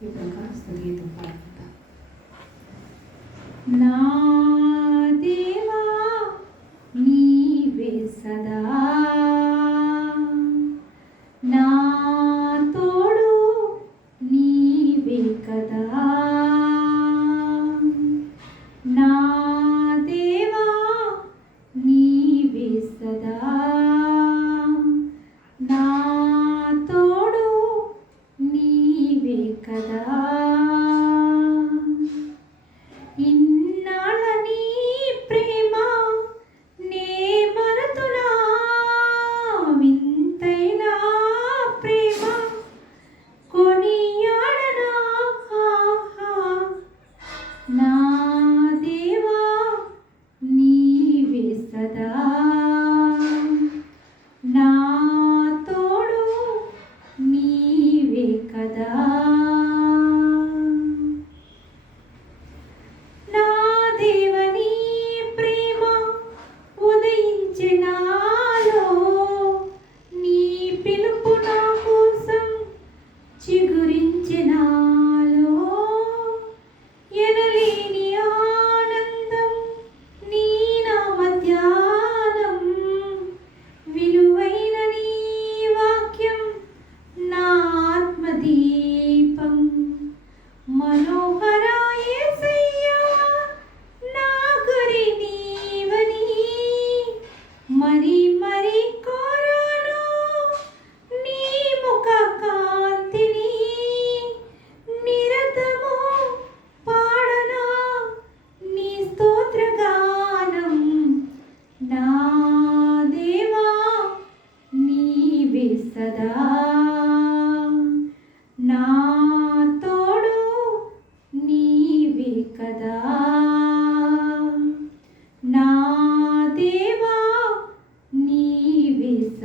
y tocas el dedito para acá. No. Canada.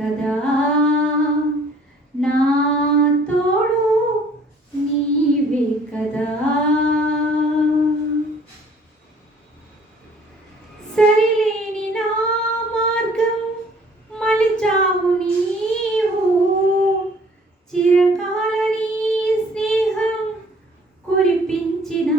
కదా. నా తోడు నీవే కదా. సరిలేని నా మార్గం మలిచావు నీవు. చిరకాల నీ స్నేహం కురిపించినా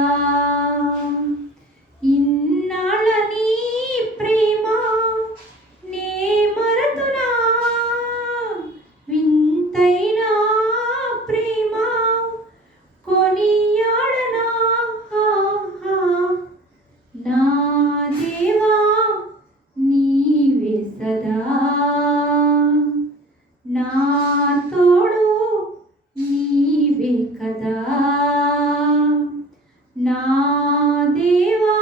నా తోడు నీవే కదా. నా దేవా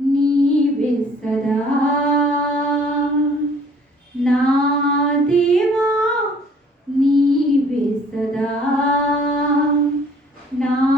నీవే సదా. నా దేవా నీవే సదా. నా